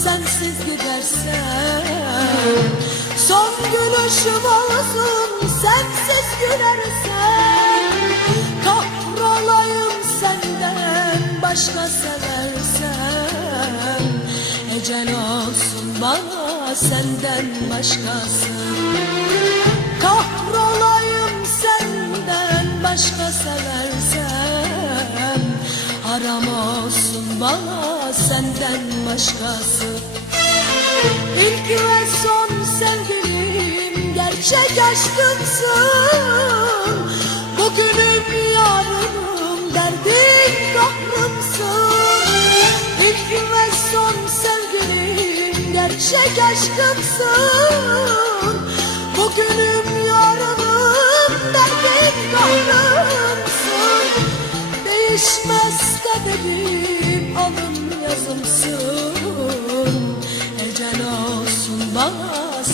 gidersen Son gülüşüm olsun sensiz gülersen Kahrolayım senden başka seversen Ecel olsun bana senden başkası. Kahrolayım senden başka seversen Haram olsun bana senden başkası. İlk ve son sevgilim gerçek aşkımsın. Bugünüm yarınım derdim kahrımsın. İlk ve son sevgilim gerçek aşkımsın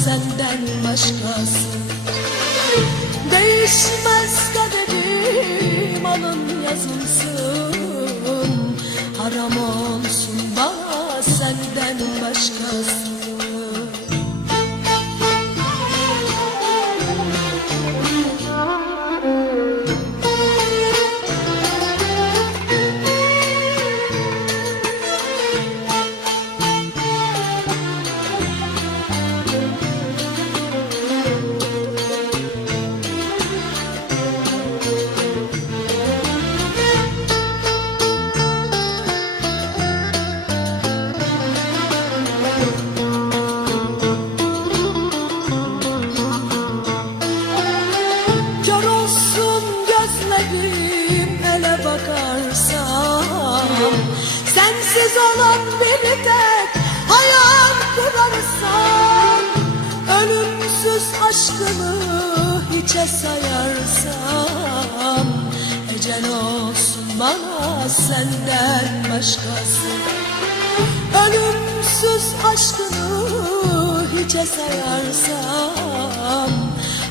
senden başkası. Değişmez kaderim alın yazımsın Haram olsun bana senden başkası Sensiz olan bir tek hayal kurarsam Ölümsüz aşkımı hiçe sayarsam Ecel olsun bana senden başkası. Ölümsüz aşkını hiçe sayarsam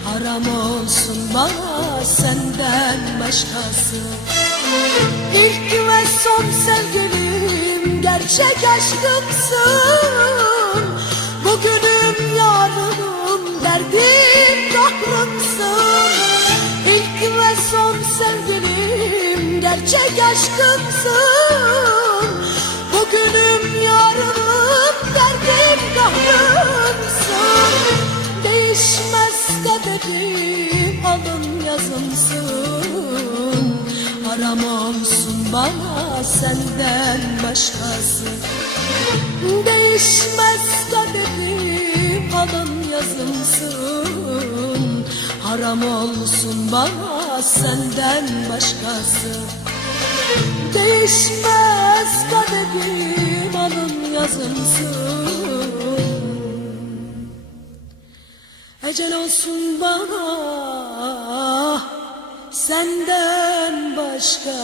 Haram olsun bana senden başkası. İlk ve son sevgilim gerçek aşkımsın. Bugünüm yarınım derdim kahrımsın. İlk ve son sevgilim gerçek aşkımsın. Bugünüm yarınım derdim kahrımsın. Değişmez kaderim alın yazımsın. Olsun bana senden başkası. Değişmez kaderim alın yazımsın. Haram olsun bana senden başkası. Değişmez kaderim alın yazımsın. Ecel olsun bana senden başkası